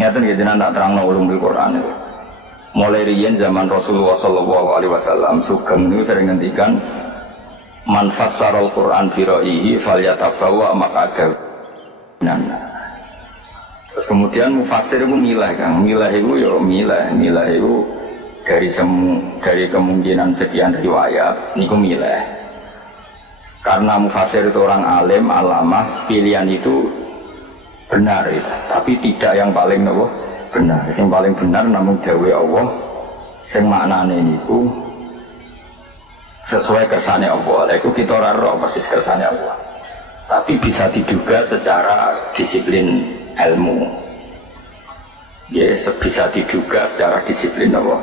Ngeten nggih jenengan tak terangno ulumul Quran. Mulai riyen zaman Rasulullah sallallahu alaihi wasallam sugeng niku sering ngendikan man fassarul Quran bi ra'yihi falyatabawa maq'adahu. Terus kemudian mufassir itu milah kan, milah itu ya milah itu dari kemungkinan sekian riwayat niku milah. Karena mufassir itu orang alim, alamah, pilihan itu benar itu, tapi tidak yang paling benar. Yang paling benar namun dawuh Allah sing maknane niku sesuai kersane Allah. Lha iku kita ora roh persis kersane Allah. Tapi bisa diduga secara disiplin ilmu. Ya, bisa diduga secara disiplin Allah.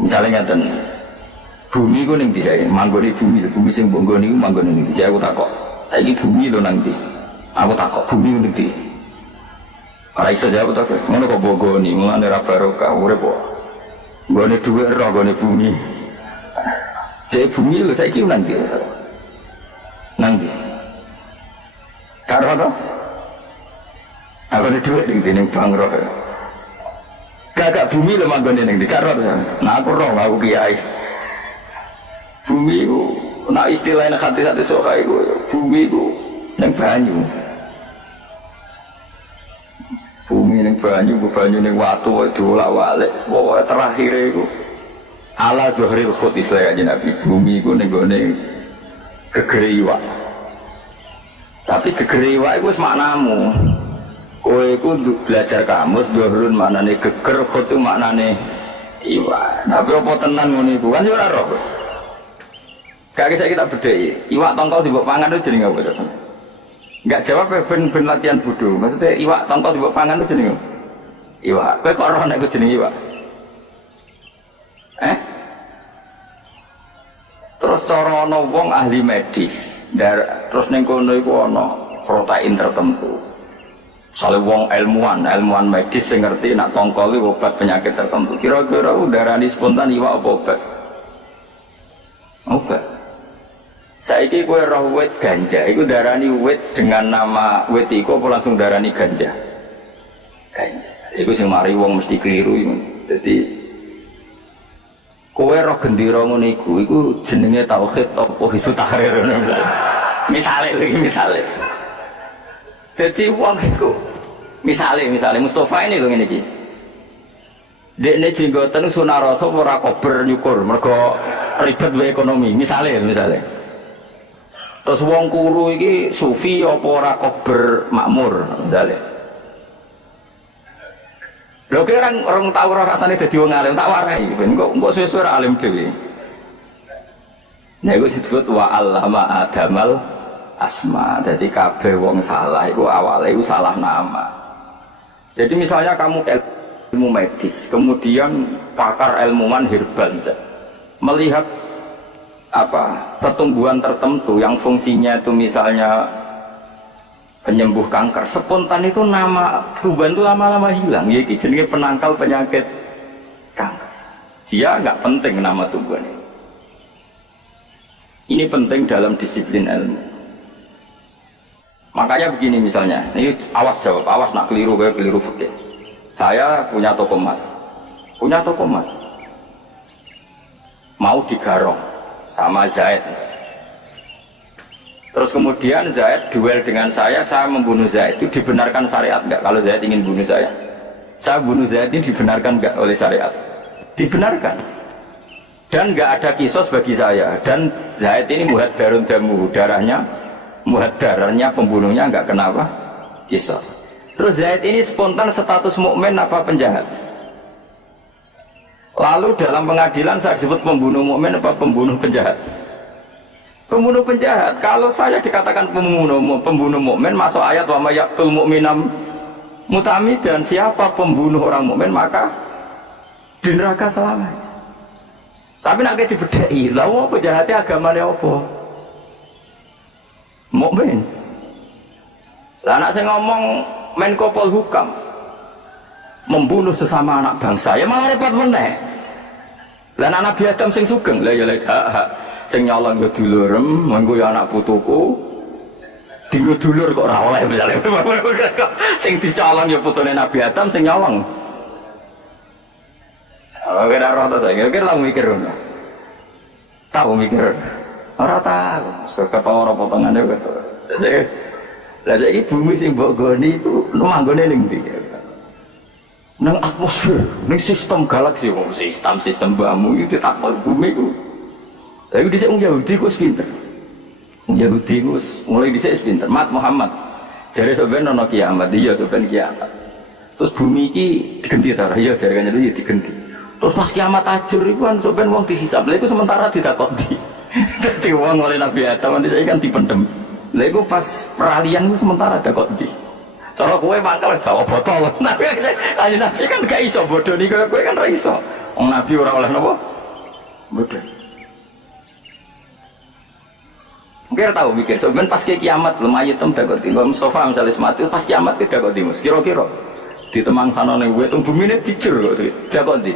Misalnya ngeten. Bumi ku ning ndi sae? Manggone bumi sing mbok nggone iku manggone ning ndi? Aku takok. Saiki bumi lho nang ndi? Aku takok bumi ning ndi? Ora iso jawab to, ngono kok bogoni, mulane ra barokah urip kok. Nggone dhuwit roh nggone bumi. Jadi bumi lho saiki nang ndi? Nang ndi? Karo to? Aku nek dhuwit ning bang roh. Gagak bumi lho manggone ning ndi? Karo to. Nah aku roh aku kiai. Bumi itu, nak istilahnya hati-hati sokai itu, bumi itu yang banyu. Bumi yang banyu yang watu itu lawalik. Pokoknya terakhir itu ala dohril khut istilahnya Nabi. Bumi itu yang gegeri iwak. Tapi gegeri iwak itu maknamu. Kowe itu belajar kamus, dohrun maknanya geger, khut itu maknanya iwak. Tapi apa tenan ngono iku kan ora roh. Gak bisa kita bedai, iwak tongkol dibawa pangan itu jadi apa? Enggak jawab ben latihan bodoh. Maksudnya iwak tongkol dibawa pangan itu jadi apa? Iwak, kowe kok ora nek jeneng iwak? Terus cara ana wong ahli medis, terus ning kono iku ana protein tertentu. Soale wong ilmuwan medis sing ngerti nak tongkol iku obat penyakit tertentu. Kira-kira udarani spontan iwak apa obat? Obat. Saiki kowe roh wit ganja, iku darani wit dengan nama wit iku apa langsung darani ganja? Ganja. Iku sing mari wong mesti keliru iku. Dadi kowe roh gendera ngono iku jenenge tauhid apa Hizbut Tahrir ngono. Misale. Dadi wong iku misale Mustafa ini lho ngene iki. Dekne jenggoten sunah rasa ora kober nyukur mergo ribet wae ekonomi. Misale. Terus wong kuru iki sufi apa ora kober makmur misale. Lho ki orang tau ora rasane dadi wong alim tak warai ben kok suwe-suwe ora alim dhewe. Nek iku disebut wa allama adamal asma. Dadi kabeh wong salah iku awale iku salah nama. Jadi misalnya kamu ilmu medis, kemudian pakar ilmuwan herbal melihat pertumbuhan tertentu yang fungsinya itu misalnya penyembuh kanker, spontan itu nama perubahan itu lama-lama hilang. Ya, jenenge penangkal penyakit kanker. Dia nggak penting nama tumbuhan ini. Ini penting dalam disiplin ilmu. Makanya begini misalnya, ini awas jawab, awas nak keliru fikih. Saya punya toko emas, mau digarong sama Zaid. Terus kemudian Zaid duel dengan saya membunuh Zaid. Itu dibenarkan syariat enggak? Kalau Zaid ingin bunuh saya bunuh Zaid ini dibenarkan enggak oleh syariat? Dibenarkan. Dan enggak ada kisos bagi saya. Dan Zaid ini muhaddarun damu, darahnya pembunuhnya enggak kenapa? Kisos. Terus Zaid ini spontan status mukmin apa penjahat? Lalu dalam pengadilan saya disebut pembunuh mukmin apa pembunuh penjahat? Pembunuh penjahat. Kalau saya dikatakan pembunuh mukmin, masuk ayat wa may yaqtul mu'minam muta'ammidan, siapa pembunuh orang mukmin maka di neraka selamanya. Tapi nak dibedai, lha apa penjahatnya agamane apa? Mukmin. Lah anak saya ngomong Menko Polhukam membunuh sesama anak bangsa, ya malah repot meneh. Lah anak Nabi Adam sing sugeng, lah ya hak sing nyolong ke dulurem, mengko ya anak putuku. dulur kok ora oleh misale. Sing dicolong ya putune Nabi Adam sing nyolong. Oh, kira roh to saya, kira lah mikir ngono. Tahu mikir. Ora tahu, ketara potongane kok. Lah saiki bumi sing mbok goni iku manggone ning ndi? Nang atmosfer, nang sistem galaksi, sistem bamu itu ditakon bumi ku. Tapi dhisik wong Yahudi ku pinter. Wong Yahudi ku mulai dhisik pinter. Mat Muhammad. Jare sampeyan ana kiamat, iya sampeyan kiamat. Terus bumi iki digenti ta? Iya jare kan iki digenti. Terus pas kiamat ajur iku kan sampeyan wong dihisab. Lha iku sementara ditakoni. Dadi wong oleh Nabi Adam nanti kan dipendem. Lha iku pas peralihan ku sementara takoni. Cara kowe mangkel Jawa botol. Nabi kan gak iso bodoni kowe kan ora iso. Wong Nabi ora oleh napa? Bodoh. Mungkin tahu mikir, sebenarnya pas ke kiamat lumayan tem dapat tinggal Mustafa misalnya mati pas kiamat tidak dapat tinggal. Kira-kira di temang sana nih gue tuh bumi ini dijur kok tuh, dapat di,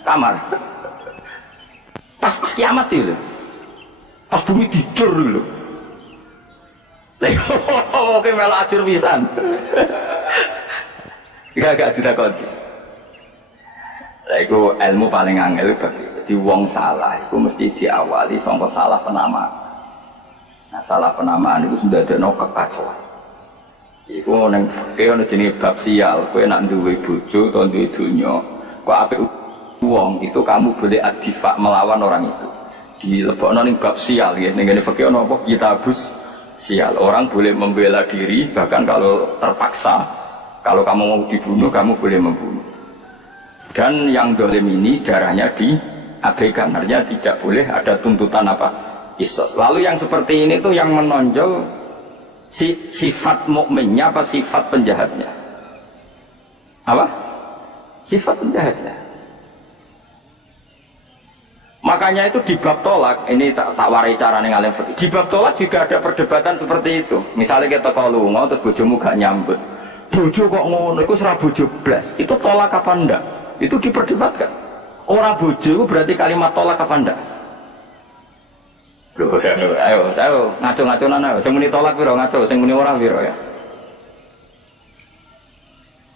kamar. Pas kiamat itu, pas bumi dijur dulu. Oke malah ajur pisan. Gak tidak kau. Lah iku ilmu paling angel bagi wong salah iku mesti diawali sangka salah penamaan. Nah, salah penamaan itu sudah ada kekacauan. Iku ning fikih ana jenenge bab sial, kowe nak duwe bojo utawa duwe donya, kok apik wong itu kamu boleh adifak melawan orang itu. Dilebokno ning bab sial ya, ning ngene fikih ana apa? Kitabus sial. Orang boleh membela diri bahkan kalau terpaksa. Kalau kamu mau dibunuh, kamu boleh membunuh. Dan yang dolim ini darahnya diabaikan, artinya tidak boleh ada tuntutan apa kisos. Lalu yang seperti ini tuh yang menonjol sifat mukminnya apa sifat penjahatnya? Apa? Sifat penjahatnya. Makanya itu di bab tolak ini tak warai cara ning alim fikih. Di bab tolak juga ada perdebatan seperti itu. Misalnya kita kalau mau terus bojomu gak nyambut, bojo kok ngono, itu serah bojo blas. Itu tolak apa enggak? Itu diperdebatkan. Orang bojo itu berarti kalimat tolak apa enggak? Loh, ayo, ngaco-ngaconan ayo. Sing muni tolak piro ngaco, sing muni ora piro ya.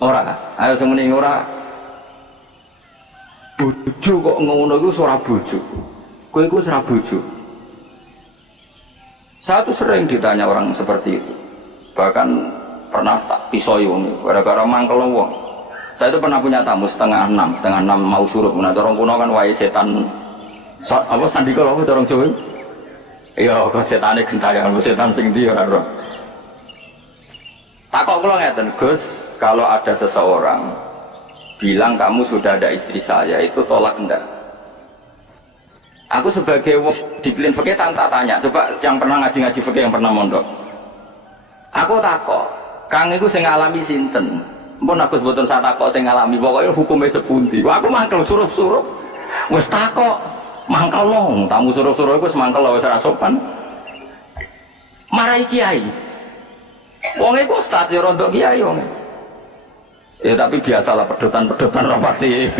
Ora, ayo sing muni ora. Bojo kok ngono iku ora bojo. Kowe iku ora bojo. Saya tuh sering ditanya orang seperti itu. Bahkan pernah tak pisoi wong gara-gara mangkel wong. Saya itu pernah punya tamu setengah enam mau suruh. Nah, orang kuno kan wae setan apa sandika lho orang Jawa. Iya, kok setane gentayangan setan sing ndi ora ora. Takok kula ngeten, Gus, kalau ada seseorang bilang kamu sudah ada istri saya, itu tolak enggak? Aku sebagai disiplin fikih tak tanya, coba yang pernah ngaji-ngaji fikih yang pernah mondok. Aku takok, Kang iku sing ngalami sinten? Mpun aku sebutun saya takok sing ngalami, pokoknya hukumnya sepundi. Wah, aku mangkel suruh-suruh. Wes takok, mangkel long, tamu suruh-suruh iku semangkel wis ora sopan. Marai kiai. Wong iku ustaz ya rontok kiai wong. Ya tapi biasalah pedotan-pedotan rapati.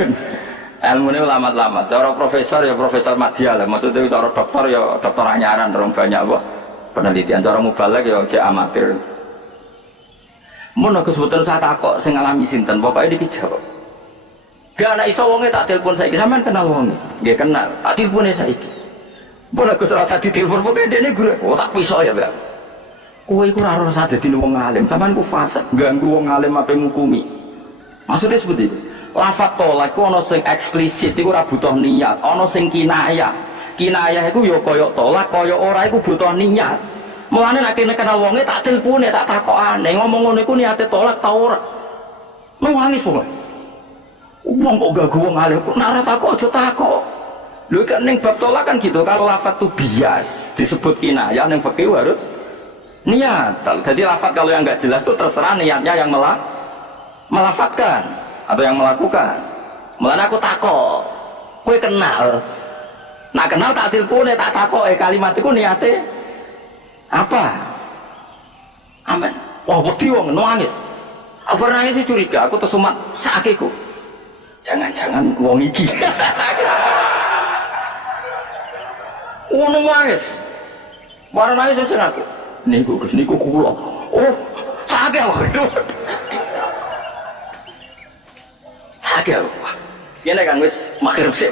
Ilmune lama-lama. Cara profesor ya profesor madya lah. Maksudnya cara dokter ya dokter anyaran, orang banyak apa penelitian. Cara mubalek ya cek amatir. Mun aku sebutan saya takok sing ngalami sinten, pokoknya dijawab. Gak ana iso wonge tak telepon saiki, sampean kenal wonge? Nggih kenal. Tak telepone saiki. Mun aku serasa ditelepon pokoke dekne guru, oh tak piso ya, Mbak. Kowe iku ora ora dadi wong alim, sampean ku fasik, ganggu wong alim ape ngukumi. Maksudnya seperti itu. Lafaz tolak iku ana sing eksplisit iku ora butuh niat, ana sing kinayah. Kinayah iku ya kaya tolak, kaya ora iku butuh niat. Mulane nek kenal wonge tak telepone, tak takokane, ngomong ngono iku niate tolak ta ora. Nangis pokoke. Wong kok gak wong alim, kok nek ora takok aja takok. Lho kan ning bab tolak kan gitu, kalau lafaz itu bias disebut kinayah ning fikih harus niat. Jadi lafaz kalau yang enggak jelas itu terserah niatnya yang melafatkan atau yang melakukan. Mulane aku takok, kowe kenal. Nah kenal tak telepone, tak takok kalimat iku niate apa? Amin. Wah, wedi wong nangis. Aku nangis sih curiga, aku tersumat sakiku. Jangan-jangan wong iki. Ngono nangis. Bareng nangis sing aku. niku kula. Oh, sakit waduh. Sakit. Kene kan wis makrib sik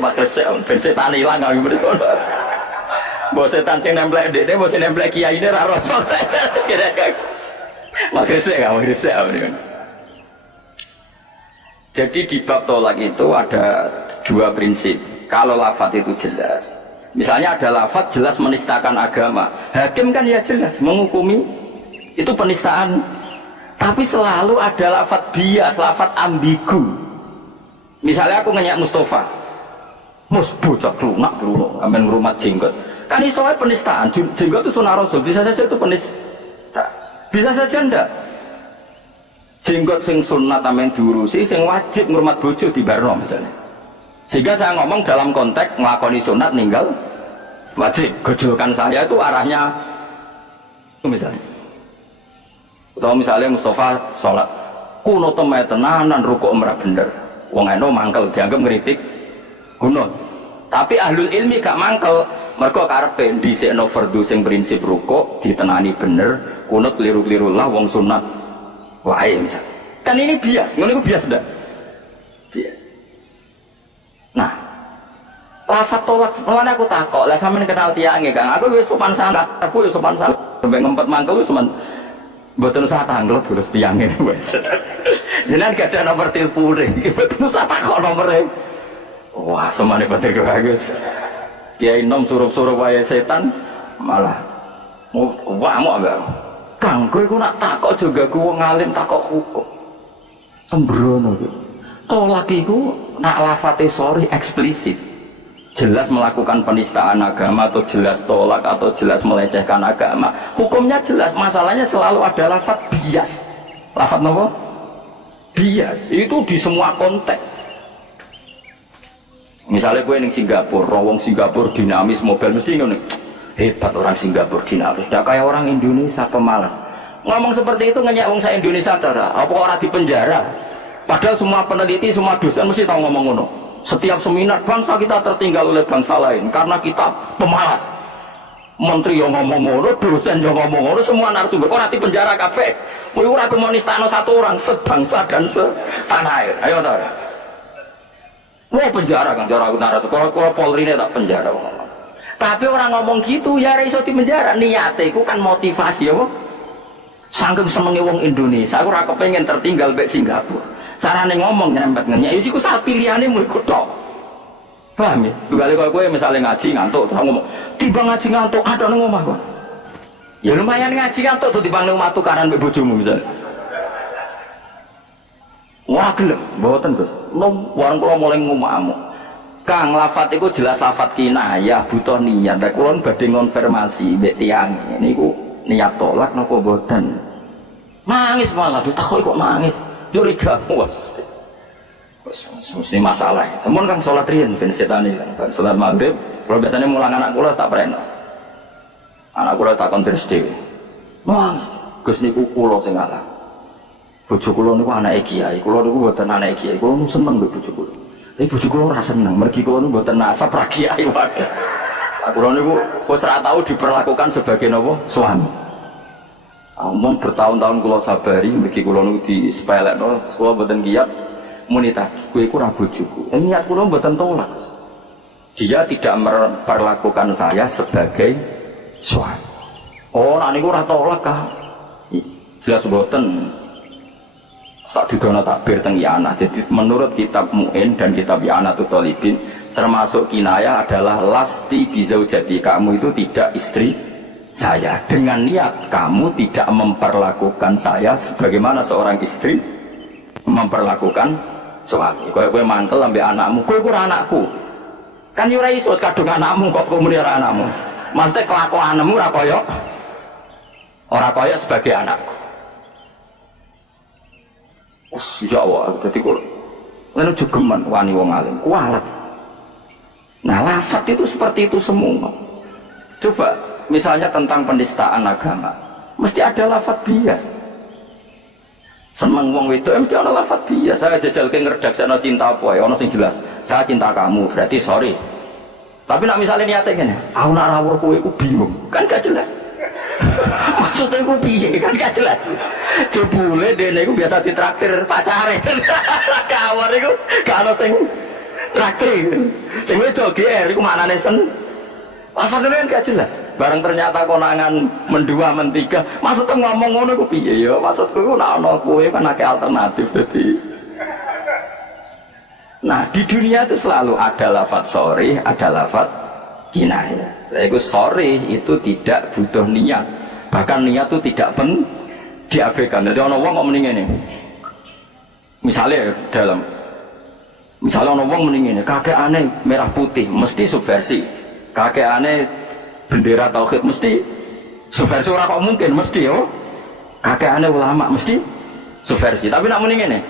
ben setan ilang kami mriko. Mbok setan sing nemplek ndekne, mbok sing nemplek kiyaine ra ora. Kene kan. Makrib sik. Jadi di bab tolak itu ada dua prinsip. Kalau lafadz itu jelas, misalnya ada lafadz jelas menistakan agama, hakim kan ya jelas menghukumi itu penistaan. Tapi selalu ada lafadz bias, lafadz ambigu. Misalnya aku ngenyak Mustafa, mus bocah lunak amen ngrumat jenggot. Kan iso penistaan, jenggot itu sunah rasul, bisa saja itu penistaan. Bisa saja ndak. Jenggot sing sunat amen diurusi, sing wajib ngurmat bojo di barno misalnya. Sehingga saya ngomong dalam konteks ngelakoni sunat ninggal wajib. Gojolkan saya itu arahnya itu misalnya. Atau misalnya Mustafa sholat kuno temai tenanan rukuk merah bener. Wong eno mangkel dianggap ngeritik kuno. Tapi ahlul ilmi gak mangkel. Mergo karepe dhisikno fardhu sing prinsip rukuk ditenani bener, kuno keliru-keliru lah wong sunat. Wae misalnya. Kan ini bias, ngono iku bias ndak? Bias. Nah, lafadz tolak semuanya aku takok, lah sampeyan kenal tiange Kang. Aku wis sopan sangat, aku wis sopan sangat. Sampai ngempet mangkel wis sopan. Mboten usah tanglet terus tiange wis. Jenengan gak ada nomor telepone. Mboten usah takok nomere. Wah, semane betul bagus. Kiai nom surup-surup wae setan malah mau enggak? Kang, kowe ku nak takok juga ku wong alim takok hukum. Sembrono iki. Tolak iku nak lafate sorry eksplisit. Jelas melakukan penistaan agama atau jelas tolak atau jelas melecehkan agama. Hukumnya jelas, masalahnya selalu ada lafaz bias. Lafaz apa? Bias. Itu di semua konteks. Misalnya gue ning Singapura, wong Singapura dinamis, mobil mesti ngono. Hebat orang Singapura dinamis, tidak kayak orang Indonesia pemalas. Ngomong seperti itu ngenyak wong saya Indonesia darah, apa orang di penjara? Padahal semua peneliti, semua dosen mesti tahu ngomong ngono. Setiap seminar bangsa kita tertinggal oleh bangsa lain karena kita pemalas. Menteri yang ngomong ngono, dosen yang ngomong ngono, semua narasumber orang di penjara kabeh. Kowe ora komunistano satu orang, sebangsa dan setanah air. Ayo ta. Wah penjara kan cara narasumber. Kalau Polri ini tak penjara. Tapi orang ngomong gitu ya iso di penjara. Niate iku kan motivasi apa? Sangkem senenge wong Indonesia, aku ora kepengin tertinggal mbek Singapura. Carane ngomong nyerempet ngenyek, iku sak pilihane mung iku tok. Paham ya? Tugale kowe misalnya ngaji ngantuk terus ngomong, "Timbang ngaji ngantuk ada nang omah kok." Ya lumayan ngaji ngantuk tuh timbang nang omah tukaran mbek bojomu misalnya. Wah gelem, mboten Gus. Nom warung kula mulai ngomahmu. Kang lafat itu jelas lafat kinayah butuh niat. Nek kula badhe ngonfirmasi mbek tiyang niku niat tolak napa mboten. Nangis malah ditakoni kok nangis. Curiga wah. Mesti masalah. Temen Kang salat riyen ben setane kan. Salat maghrib, kalau biasanya mulang anak kula tak preno. Anak kula takon terus dhewe. Wah, Gus niku kula sing ngalah. Bojo kula niku anake kiai. Kula niku mboten anake kiai. Kula niku seneng mbek bojo kula. Tapi bojo kula ora seneng, mergi kula niku mboten nasab ra kiai wae. Kula niku wis ora tau diperlakukan sebagai napa? Suami. Omong bertahun-tahun kula sabari, mergi kula niku disepelekno, kula mboten kiat muni ta, kowe iku ra bojoku. Niat kula mboten tolak. Dia tidak memperlakukan saya sebagai suami. Oh, nek niku ora tolak kah? Jelas mboten. Sak didono takbir teng Yana. Jadi menurut kitab Mu'in dan kitab Ya'natul Thalibin termasuk kinayah adalah lasti bizaujati, kamu itu tidak istri saya, dengan niat kamu tidak memperlakukan saya sebagaimana seorang istri memperlakukan suami. Kowe mantel ambek anakmu, kowe ora anakku. Kan yo ora iso kadung anakmu kok kowe muni ora anakmu. Maksudnya kelakuanmu ora kaya sebagai anakku. Ya Allah, jadi kalau lalu jogeman wani wong alim, kualat. Nah, lafaz itu seperti itu semua. Coba misalnya tentang penistaan agama, mesti ada lafaz bias. Seneng wong wedok mesti ada lafaz bias. Saya jajal ke ngredaksekno cinta apa ya, ono sing jelas. Saya cinta kamu, berarti sorry. Tapi nak misalnya niatnya gini, aku nak rawuh kowe iku bingung, kan gak jelas. Maksudnya aku piye kan gak jelas. Jebule dene iku biasa ditraktir pacare. Kawar iku gak ono sing traktir. Sing wedok GR iku maknane sen. Lafadznya kan gak jelas. Bareng ternyata konangan mendua mentiga. Maksudnya ngomong ngono ku piye ya? Maksudku nek ana kowe kan akeh alternatif dadi. Nah, di dunia itu selalu ada lafadz sharih, ada lafadz kinayah. Yaitu sharih itu tidak butuh niat. Bahkan niat itu tidak diabaikan. Jadi ana wong kok muni ngene. Misalnya ana wong muni ngene, kakekane merah putih mesti subversi. Kakekane bendera tauhid mesti subversi, ora kok mungkin mesti yo. Kakekane ulama mesti subversi. Tapi nak muni ngene.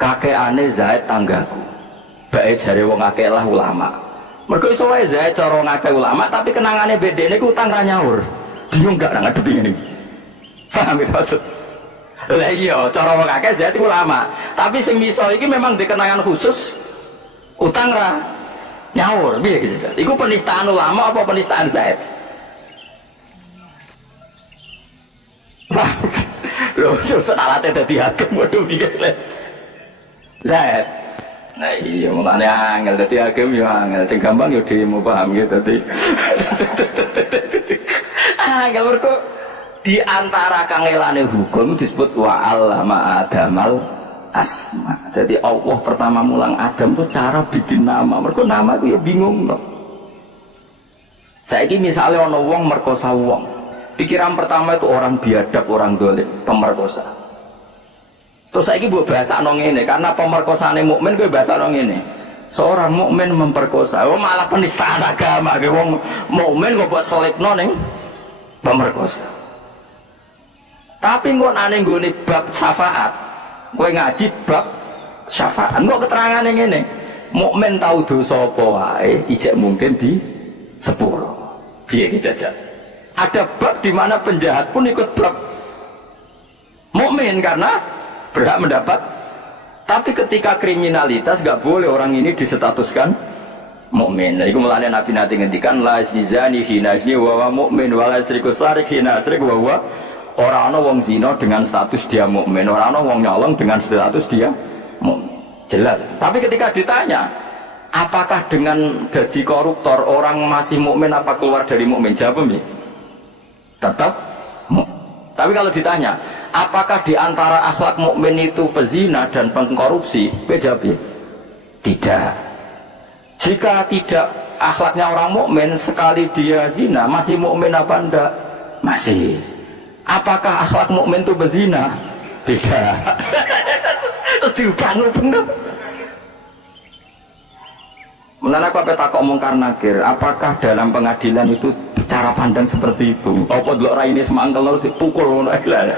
Kakekane Zaid tanggaku. Bae jare wong akeh lah ulama. Mergo iso wae Zaid cara ngakeh ulama tapi kenangane bedene ku utang ra nyaur. Bingung gak nang ngadepi ngene. Paham ya maksud? Lah iya, cara wong akeh Zaid ulama. Tapi sing miso iki memang dikenangan khusus utang ra nyaur. Piye gitu? Iku penistaan ulama apa penistaan Zaid? Wah, lho setalate dadi hakim bodoh mikir. Zaid. Nah iya mulane angel dadi hakim yo angel, sing gampang yo dhewe paham gitu dadi. Angel mergo di antara kangelane hukum disebut wa'allama adamal asma. Jadi Allah pertama mulang Adam tuh cara bikin nama. Mergo nama itu ya bingung no. Saiki misalnya ana wong merkosa wong. Pikiran pertama itu orang biadab, orang dolim, pemerkosa. Terus saiki mbok bahasakno ngene, karena pemerkosaane mukmin kowe bahasakno ngene. Seorang mukmin memperkosa, oh malah penistaan agama, ge wong mukmin kok mbok selipno ning pemerkosa. Tapi kok nane nggone bab syafaat, kowe ngaji bab syafaat, kok keterangane ngene. Mukmin tahu dosa apa wae, ijek mungkin di sepuro. Piye iki jajal? Ada bab di mana penjahat pun ikut bab mukmin karena berhak mendapat. Tapi ketika kriminalitas gak boleh orang ini disetatuskan mukmin. Nah, itu mulanya Nabi nanti ngendikan la zani hina zni wa mukmin wa la syriku sarik hina syrik wa orang ana wong zina dengan status dia mukmin, orang ana wong nyolong dengan status dia mukmin. Jelas. Tapi ketika ditanya, apakah dengan gaji koruptor orang masih mukmin apa keluar dari mukmin? Jawab nih. Tetap mukmin. Tapi kalau ditanya, apakah di antara akhlak mukmin itu pezina dan pengkorupsi? Jawab tidak. Jika tidak akhlaknya orang mukmin, sekali dia zina masih mukmin apa enggak? Masih. Apakah akhlak mukmin itu bezina? Tidak. Terus diubah-ubah. Mengenai apa takok mungkar nakir, apakah dalam pengadilan itu cara pandang seperti itu? Apa delok ra ini semangkel terus dipukul ngono ae.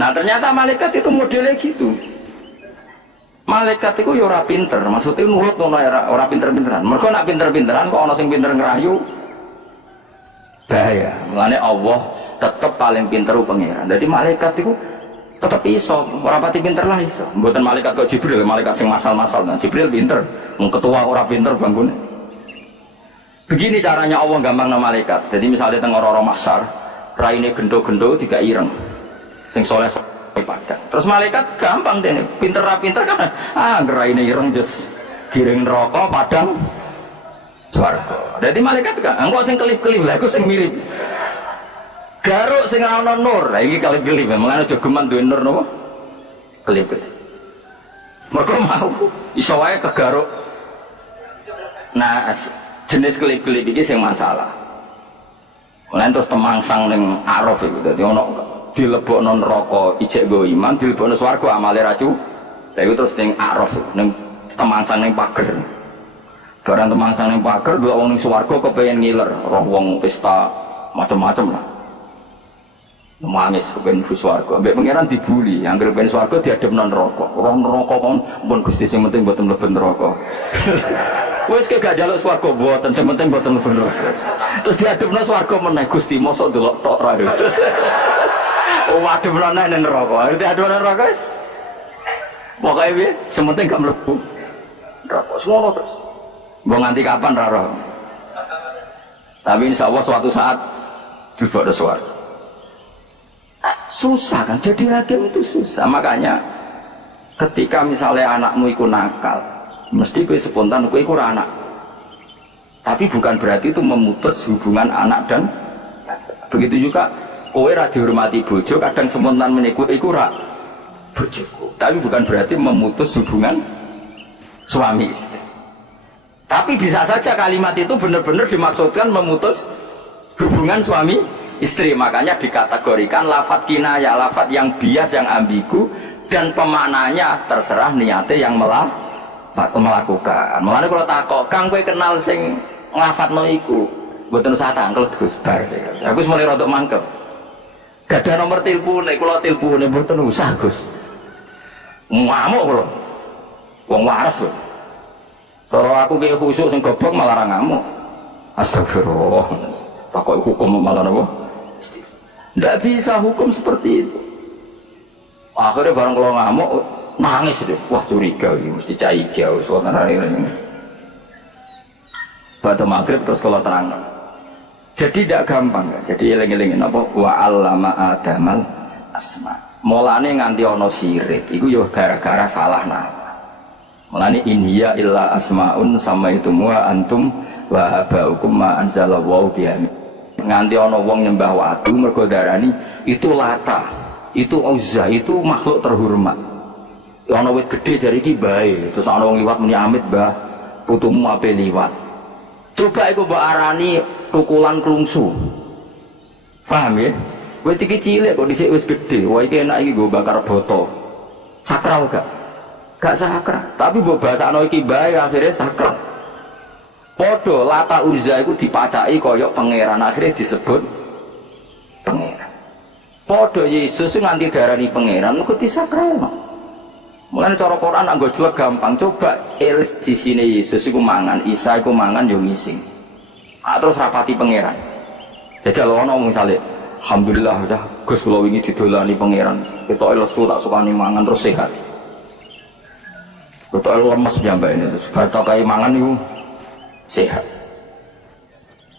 Nah, ternyata malaikat itu modelnya gitu. Malaikat itu ya ora pinter, maksudnya nurut ngono ora pinter-pinteran. Mergo nek pinter-pinteran kok ana sing pinter ngerayu bahaya. Mulane Allah tetap paling pinter pangeran. Jadi malaikat itu tetap iso, ora pati pinter lah iso. Mboten malaikat kok Jibril, malaikat sing masal-masal. Nah, Jibril pinter, wong ketua ora pinter bangun. Begini caranya Allah gampang nama malaikat. Jadi misalnya teng ora-ora mahsyar, raine gendo-gendo tiga ireng. Sing soleh padang. Terus malaikat gampang dene, pinter ra pinter kan. Raine ireng just giring neraka padang swarga. Jadi malaikat gak engko sing kelip-kelip lha iku sing mirip. Garuk sing ana nur, lah iki kelip-kelip, mengane aja geman duwe nur napa? Kelip. Mergo mau iso wae kegaruk. Nah, jenis kelip-kelip iki sing masalah. Lan terus temangsang ning araf iku dadi ana dilebokno neraka ijek nggo iman, dilebokno swarga amale racu. Lah iku terus ning araf ning temangsang ning pager. Barang temangsang ning pager delok wong ning swarga kepengin ngiler, roh wong pesta macam-macam lah. Nangis kepen swarga, ambek pangeran dibuli, anggere ben swarga diadepno neraka. Ora neraka kon pun Gusti sing penting mboten mlebu neraka. Wis gak njaluk swarga mboten, sing penting mboten mlebu neraka. Terus diadepno swarga meneh Gusti, mosok delok tok ra. Oh, adepno nang neraka. Diadepno neraka wis. Pokoke piye, sing penting gak mlebu neraka. Semono terus. Mbok nganti kapan ra ora. Tapi insyaallah suatu saat Dibawa suara. Susah kan, jadi hakim itu susah. Makanya ketika misalnya anakmu itu nakal, mesti kue spontan, kue itu anak. Tapi bukan berarti itu memutus hubungan anak dan begitu juga kue ra dihormati bojo, kadang spontan menikut iku ra bojoku. Tapi bukan berarti memutus hubungan suami istri. Tapi bisa saja kalimat itu benar-benar dimaksudkan memutus hubungan suami istri. Makanya dikategorikan lafadz kinayah, lafadz yang bias, yang ambigu, dan pemaknanya terserah niatnya yang melakukan. Mulane kalau takok, Kang kowe kenal sing nglafadzno iku, mboten usah tangkel Gus bar. Aku wis mulai rodok mangkel. Gak ada nomor tilpune, kula tilpune mboten usah Gus. Ngamuk kula. Wong waras lho. Kalau aku kayak khusyuk sing goblok malah ra ngamuk. Astagfirullah. Takok hukum malah apa? Nggak bisa hukum seperti itu. Akhirnya barang kalau ngamuk nangis deh. Wah curiga ini mesti cai jauh suara ini. Pada maghrib terus kalau terang. Jadi tidak gampang ya. Jadi eling-elingin apa? Wa 'allama Adamal asma. Mulane nganti ono sirik. Iku yo gara-gara salah nama. Mulane inhiya illa asmaun sama itu mua antum wa abaukum ma anzalallahu biha. Nganti ana wong nyembah watu mergo darani itu Lata, itu Uzza, itu makhluk terhormat. Ana wit gedhe jare iki bae, terus ana wong liwat muni amit mbah, putumu ape liwat. Coba iku mbok arani tukulan klungsu. Paham ya? Wit iki cilik kok dhisik wis gedhe, wah iki enak iki go bakar boto. Sakral gak? Gak sakral, tapi mbok basakno iki bae akhirnya sakral. Podo Lata Uzza itu dipacai koyok pangeran, akhirnya disebut pangeran. Podo Yesus itu nganti darani pangeran itu disakralno. Mulane cara Quran anggo jelek gampang. Coba elis di sini Yesus itu mangan, Isa itu mangan yo ngising. Terus rapati pangeran. Jadi kalau ono misalnya alhamdulillah udah Gus kula wingi didolani pangeran. Ketoke lesu tak sukani mangan terus sehat. Ketoke lemes jambak ini terus batokai mangan itu sehat.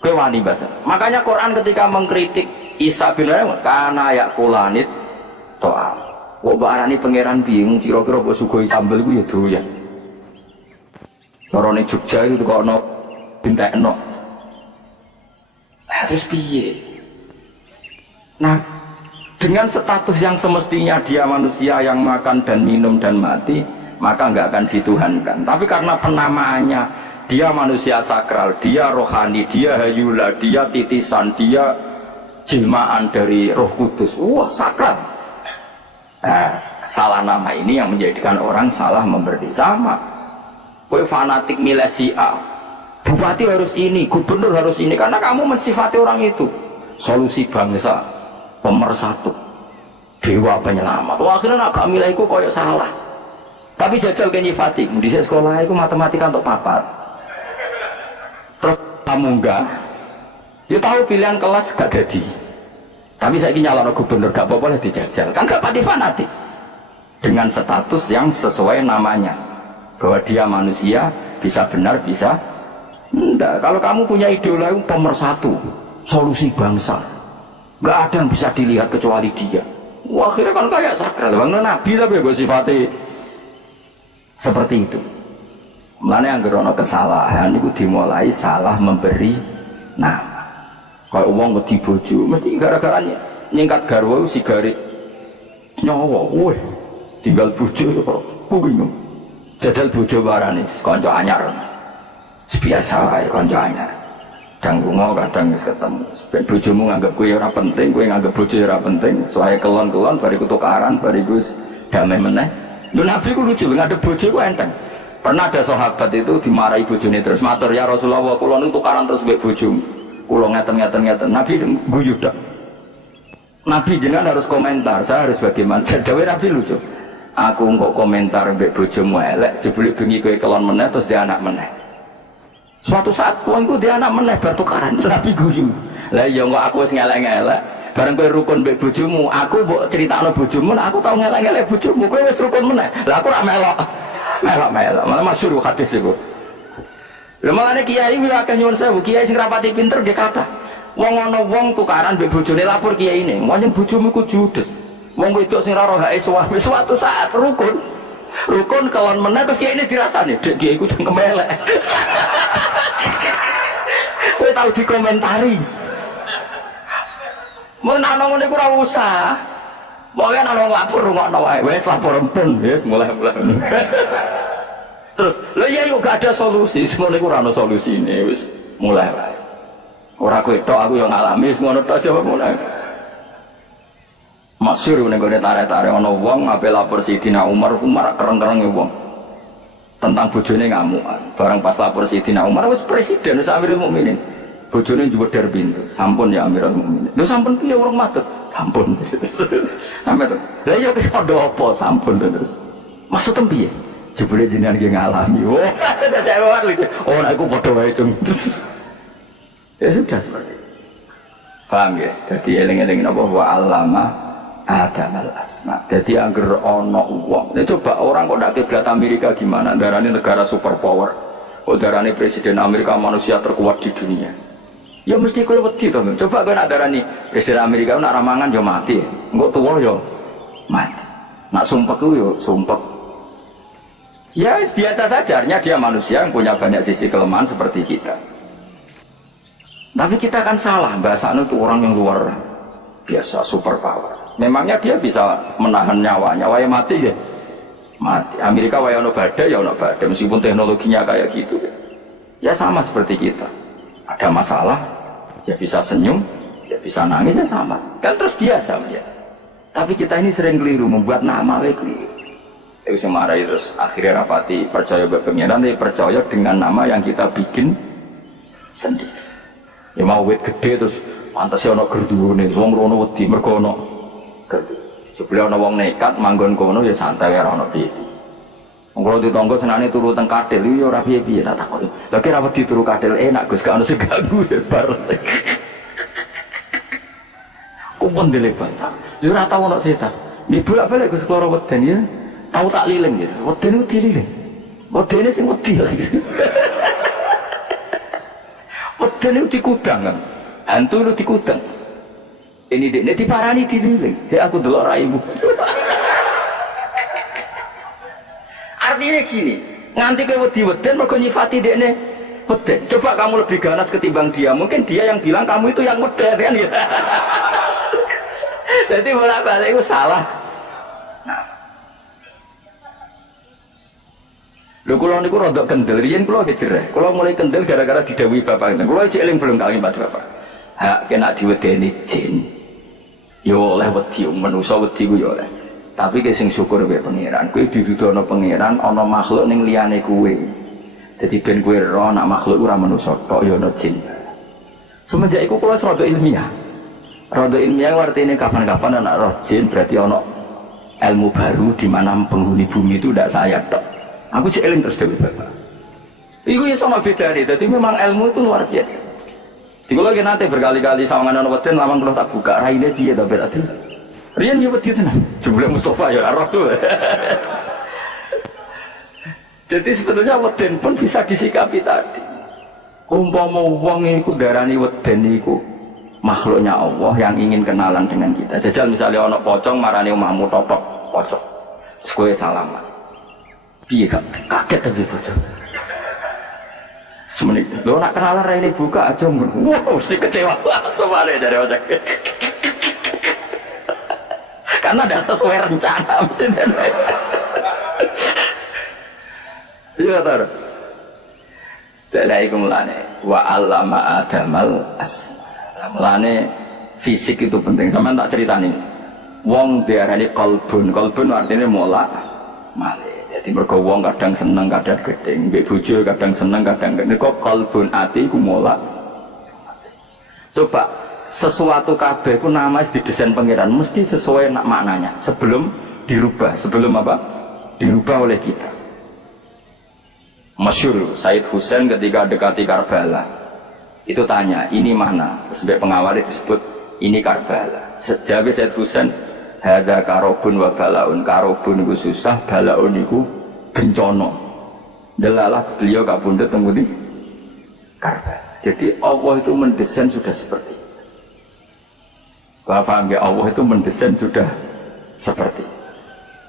Kowe wani baca. Makanya Quran ketika mengkritik Isa bin Maryam kana yakulanit to'am. Kok barani pangeran bingung kira-kira mbok sugoi sambel iku ya doyan. Carane Jogja itu kok ono dintekno. Terus piye? Nah, dengan status yang semestinya dia manusia yang makan dan minum dan mati, maka enggak akan dituhankan. Tapi karena penamaannya dia manusia sakral, dia rohani, dia hayula, dia titisan, dia jelmaan dari Roh Kudus. Wah, sakral. Nah, salah nama ini yang menjadikan orang salah memberi sama. Kowe fanatik milih si A, bupati harus ini, gubernur harus ini, karena kamu mensifati orang itu. Solusi bangsa, pemersatu, dewa penyelamat. Wah, akhirnya agak milih itu koyok salah. Tapi jajal ke nyifati, di sekolah itu matematika untuk papat. Terus kamu enggak, dia tahu pilihan kelas gak jadi. Tapi saya ingin nyalon gubernur gak apa-apa dijajal, kan gak pati fanatik. Dengan status yang sesuai namanya, bahwa dia manusia, bisa benar, bisa enggak. Kalau kamu punya idola itu pemersatu, solusi bangsa, gak ada yang bisa dilihat kecuali dia. Wah, akhirnya kan kayak sakral, bang Nabi tapi gue sifatnya seperti itu. Mana yang gerono kesalahan itu dimulai salah memberi nama. Kalau uang wedi bojo, mesti gara-gara nyingkat garwa si garik nyawa, weh tinggal bojo kok bingung. Jajal bojo barani, konco anyar, biasa kayak konco anyar. Kadang bunga, kadang ketemu. Ben bojomu nganggap kue ora penting, kue nganggap bojo ora penting. Soalnya kelon-kelon, bariku tukaran, bariku damai meneh. Lu Nabi ku lucu, ngadep bojo ku enteng. Pernah ada sahabat itu dimarahi bojone terus matur, ya Rasulullah kula niku tukaran terus mbek bojomu. Kula ngeten. Nabi guyu dak. Nabi jenengan harus komentar, saya harus bagaimana? Dawe Nabi lucu. Aku kok komentar mbek bojomu elek, jebule bengi kowe kelon meneh terus dia anak meneh. Suatu saat wong iku dia anak meneh bar tukaran, Nabi guyu. Lah iya kok aku wis ngelek-ngelek, bareng kowe rukun mbek bojomu, aku mbok critakno bojomu, aku tau ngelek-ngelek bojomu, kowe wis rukun meneh. Lah aku ora melok. Melok, malah masyhur hadis itu. Lha malane kiai kuwi akeh nyuwun sewu, kiai sing rapati pinter nggih kathah. Wong ana wong tukaran mbek bojone lapor kiai ini, "Wong bojomu ku judes." Wong wedok sing ora hake suami suatu saat rukun. Rukun kelon meneh terus kiai ini dirasani, "Dek kiai ku jeng kemelek." Kowe tau dikomentari. Mun ana ngene ku ora usah. Pokoke ana lapor rungokno wae, wis lapor pun wis mulai-mulai. Terus, lho iya yo gak ada solusi, ngono iku ora ana solusine wis mulai wae. Ora kowe tok aku yang ngalami ngono tok aja mulai. Masyhur ning gone tarik-tarik ana wong ape lapor Sidina Umar kereng-kereng wong. Tentang bojone ngamukan. Barang pas lapor Sidina Umar wis presiden wis Amirul Mukminin. Bojone njwedher pintu. Sampun ya Amirul Mukminin. Lho sampun piye urung madhep? Sampun. Sampe to. Lah ya wis padha apa sampun terus. Maksud piye? Jebule jenengan ki ngalami. Oh, oh nek aku padha wae cung. Ya sudah seperti itu. Paham ya? Jadi eling-eling apa wa allama Adamal asma. Jadi angger ana wong. Ini coba orang kok ndak kiblat Amerika gimana? Darane negara superpower. Kok darane presiden Amerika manusia terkuat di dunia. Ya mesti kowe wedi to. Coba kowe nak darani presiden Amerika nak ramangan yo mati. Engko tuwa yo mati. Nak sumpek ku yo sumpek. Ya biasa saja, dia manusia yang punya banyak sisi kelemahan seperti kita. Tapi kita kan salah, bahasanya itu orang yang luar biasa, super power. Memangnya dia bisa menahan nyawanya, waya mati ya? Mati. Amerika waya ono badai, ya ono badai, meskipun teknologinya kayak gitu. Ya sama seperti kita. Ada masalah, ya bisa senyum, ya bisa nangis, ya sama. Kan terus biasa ya. Tapi kita ini sering keliru, membuat nama keliru. Itu semarahi terus akhirnya rapati percaya berpengiran, tapi percaya dengan nama yang kita bikin sendiri. Ya mau wit gede terus pantas ya ono gerduwone wong rono wedi mergo ono gerdu. Sebelum ono wong nekat manggon kono ya santai ora ono piye. Wong kula ditangga senane turu teng kadel ya ora piye-piye tak takoni. Lah kira wedi turu kadel enak Gus gak ono sing ganggu bar. Kupon delebat. Ya ora tau ono setan. Ibu lak balik Gus karo weden ya. Tau tak liling ya. Weden ku dililing. Wedene sing wedi. Wedene itu dikudang kan, hantu itu dikudang. Ini diparani dililing. Jadi aku delok raimu. Artinya gini, nganti ke wedi-weden mergo nyifati dekne weden. Coba kamu lebih ganas ketimbang dia. Mungkin dia yang bilang kamu itu yang weden kan ya. Jadi bolak-balik itu salah. Nah. Lho kula niku rada kendel, riyen kula ge jereh. Kula mulai kendel gara-gara didhawuhi bapak. Kula cek eling belum kali Pak Bapak. Hak kena diwedeni jin. Yo oleh wedi manusa wedi ku yo oleh. Tapi ki sing syukur wae pangeran. Kowe didudono pangeran ana makhluk ning liyane kowe. Dadi ben kowe ro nak makhluk ora manusa tok yo ana jin. Semenjak iku kula rada ilmiah. Rada ilmiah artine kapan-kapan anak roh jin berarti ana ilmu baru di mana penghuni bumi itu tidak saya tok. Aku cek eling terus dewe bapak. Iku ya sama beda nih. Jadi memang ilmu itu luar biasa. Iku lagi nanti berkali-kali sama anak weden lama kalau tak buka raine dia tak berarti. Rian dia wedi tenan. Jumlah Mustafa ya arah tuh. Jadi sebetulnya weden pun bisa disikapi tadi. Umpama wong iku darani weden iku makhluknya Allah yang ingin kenalan dengan kita. Jajal misalnya ana pocong marani omahmu totok pocong. Terus salaman. Iya kak, kaget tapi bocor. Semenit, lo nak kenalan Raini buka aja wah, mesti kecewa semuanya dari ojek. Karena tidak sesuai rencana. Iya tahu. Dari mulane, wa allama Adamal asma. Mulane fisik itu penting. Sama tak cerita nih. Wong diarani kolbun artinya mola male. Jadi mergo wong kadang seneng kadang gedeng, mbek bojo kadang seneng kadang gedeng. Kok kalbun ati ku mola. Coba sesuatu kabeh ku nama didesain pangeran mesti sesuai nak maknanya sebelum dirubah, sebelum apa? Dirubah oleh kita. Masyhur Said Husain ketika dekati Karbala. Itu tanya, ini mana? Sebagai pengawal disebut ini Karbala. Sejak Said Husain hadza karobun wa balaun. Karobun itu susah, balaun itu bencana. Delalah beliau kabundut tunggu di Karbala. Jadi Allah itu mendesain sudah seperti itu. Bapak nggak, Allah itu mendesain sudah seperti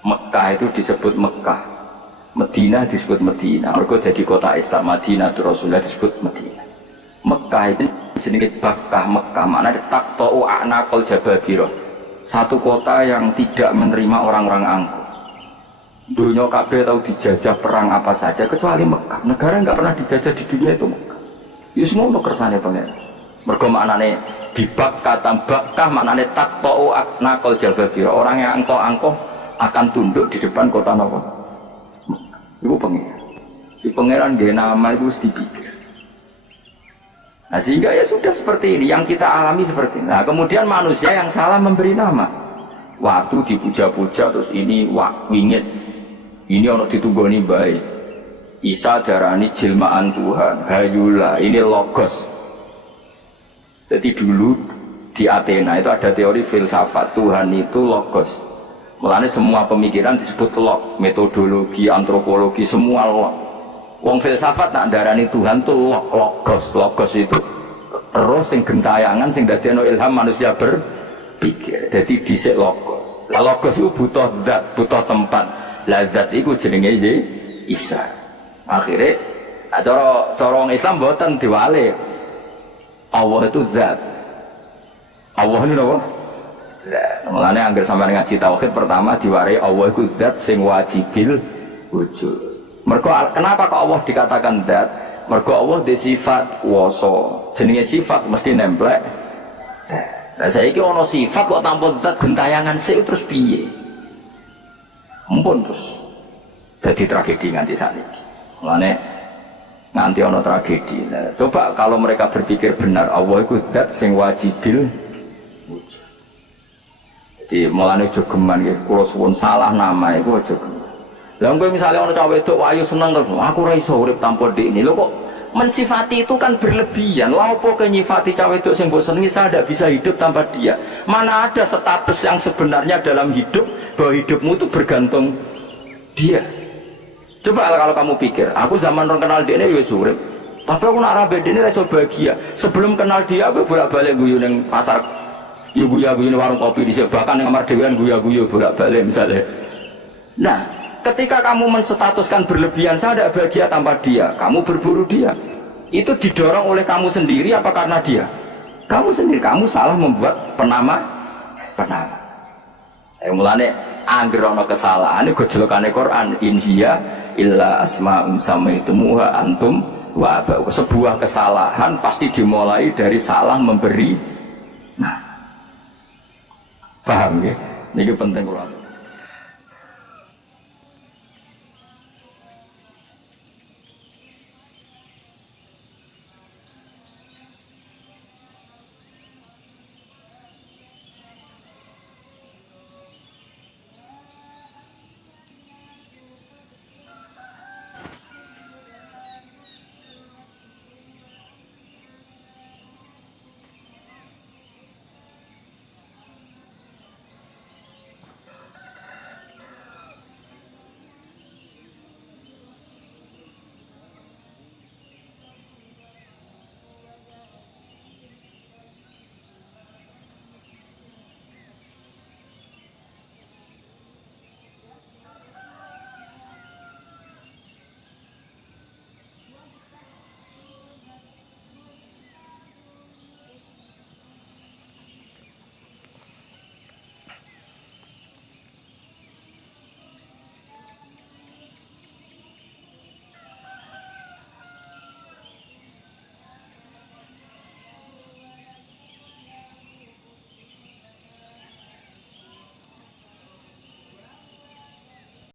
Mekah itu disebut Mekah, Madinah disebut Madinah. Mereka jadi kota Islam, Madinah Rasulullah disebut Madinah. Mekah itu jenis Bakkah, Mekah maknanya taqta'u a'naqal jababirah, satu kota yang tidak menerima orang-orang angkuh. Dunia kabeh tahu dijajah perang apa saja kecuali Mekah. Negara nggak pernah dijajah di dunia itu Mekah. Itu semua untuk kersane pengen. Mergo maknane bibak kata Bakkah maknane taqta'u a'naqal jababirah, orang yang angkuh-angkuh akan tunduk di depan kota Nabi. Itu pengiran. Di pangeran dia nama itu harus dipikir. Nah sehingga ya sudah seperti ini yang kita alami seperti ini. Nah kemudian manusia yang salah memberi nama. Waktu dipuja-puja terus ini wingit. Ini ono ditunggoni baik. Isa darani jelmaan Tuhan. Hayula ini logos. Jadi dulu di Athena itu ada teori filsafat Tuhan itu logos. Mulanya semua pemikiran disebut log, metodologi, antropologi, semua log. Wong filsafat nak darani Tuhan tuh logos, logos itu terus sing gentayangan sing dadekno ilham manusia berpikir. Jadi dhisik logos. Lah logos itu butuh zat, butuh tempat. Lah zat iku jenenge Isa. Akhirnya cara wong Islam mboten diwale. Allah itu zat. Allah ini apa? Mulanya anggar sampai ngaji tauhid pertama diwarai Allah itu zat sing wajibil wujud. Mergo kenapa kok Allah dikatakan zat? Mergo Allah di sifat wasa. Jenenge sifat mesti nemplek. Lah saiki ana sifat kok tanpa zat gentayangan sik terus piye? Mumpun terus. Jadi tragedi nganti saniki. Mulane nanti ana tragedi. Nah, coba kalau mereka berpikir benar Allah itu zat sing wajibil. Di mulane aja geman nggih, kula suwun salah nama iku aja geman. Lah engko misale ana cah wedok wayu seneng terus, aku ora iso urip tanpa dik ini. Lho kok mensifati itu kan berlebihan. Lha opo ke nyifati cah wedok sing mbok senengi saya tidak bisa hidup tanpa dia? Mana ada status yang sebenarnya dalam hidup bahwa hidupmu itu bergantung dia. Coba kalau kamu pikir, aku zaman orang kenal dia ini wis urip. Tapi aku nak rabe dia ini iso bahagia. Sebelum kenal dia aku bolak-balik guyu ning pasar. Ya guyu-guyu ini warung kopi di bahkan yang kamar dewan guyu-guyu bolak-balik misalnya. Nah, ketika kamu menstatuskan berlebihan saya tidak bahagia tanpa dia, kamu berburu dia. Itu didorong oleh kamu sendiri apa karena dia? Kamu sendiri, kamu salah membuat penama. Mulane anggere ana kesalahan iku gojlokane Quran in hiya illa asma'un samaitumuha antum wa aba. Sebuah kesalahan pasti dimulai dari salah memberi. Nah, paham ya? Ini penting kalau